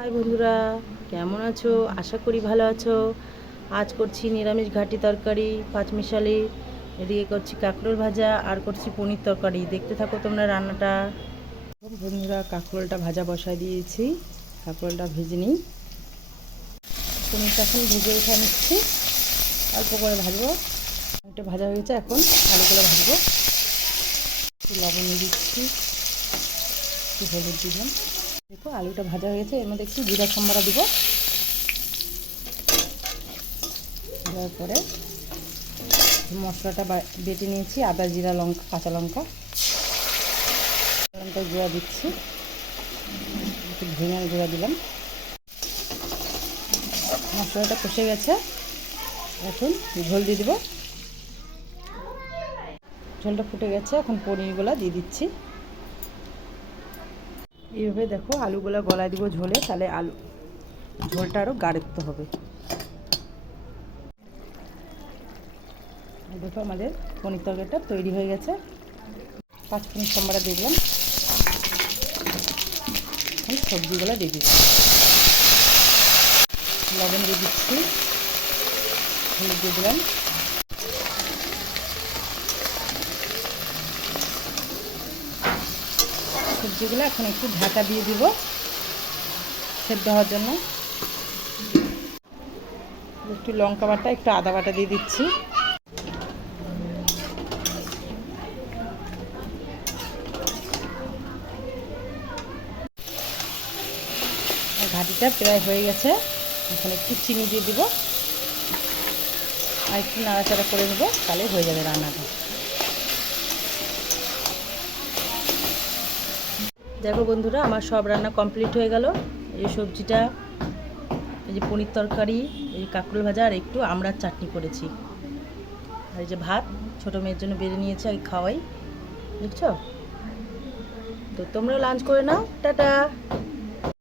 High বন্ধুরা, কেমন আছো? আশা করি ভালো আছো। আজ করছি নিরামিষ ঘাটি তরকারি পাঁচমিশালি। এদিকে করছি কাঁকরোল ভাজা আর করছি পনির তরকারি। দেখতে থাকো তোমরা রান্নাটা। বন্ধুরা, কাঁকরোলটা ভাজা বসায় দিয়েছি। কাঁকরোলটা ভেজে নিই। পনিরটা এখন ভেজে উঠে নিচ্ছি, অল্প করে ভাজবো। একটু ভাজা হয়ে গেছে, এখন আলুগুলো ভাজবো। লবণ দিচ্ছি, একটু হলুদ দিলাম। দেখো আলুটা ভাজা হয়ে গেছে, এর মধ্যে একটু জিরা সম্বারা দিব। দেওয়ার পরে মশলাটা বেটে নিয়েছি, আদা জিরা লঙ্কা কাঁচা লঙ্কা গুঁড়া দিচ্ছি, একটু ধনিয়ার গুঁড়া দিলাম। মশলাটা কষে গেছে, এখন ঝোল দিয়ে দেবো। ঝোলটা ফুটে গেছে, এখন পনিরগুলো দিয়ে দিচ্ছি। এইভাবে দেখো আলুগুলো গলায় দিব ঝোলে, তাহলে ঝোলটা আরও গাঢ়ত্ব হবে। দেখো আমাদের পনির তরকারিটা তৈরি হয়ে গেছে। 5 মিনিট সম্বারা দেখলাম। এখন সবজিগুলো দিয়ে দিচ্ছি, লবণ দিয়ে দিচ্ছি, হলুদ দিয়ে দিলাম। সবজিগুলো এখন একটু ঢাকা দিয়ে দিব সেদ্ধ হওয়ার জন্য। একটু লঙ্কা বাটা, একটু আদা বাটা দিয়ে দিচ্ছি। ঘাটিটা প্রায় হয়ে গেছে, এখন একটু চিনি দিয়ে দিব আর একটু নাড়াচাড়া করে নেব, তাহলে হয়ে যাবে রান্নাটা। দেখো বন্ধুরা, আমার সব রান্না কমপ্লিট হয়ে গেল। এই সবজিটা, এই যে পনির তরকারি, এই কাঁকরোল ভাজা আর একটু আমড়ার চাটনি করেছি। আর এই যে ভাত ছোটো মেয়ের জন্য বেড়ে নিয়েছি, আগে খাওয়াই। দেখছো তো, তোমরা লাঞ্চ করে নাও। টাটা।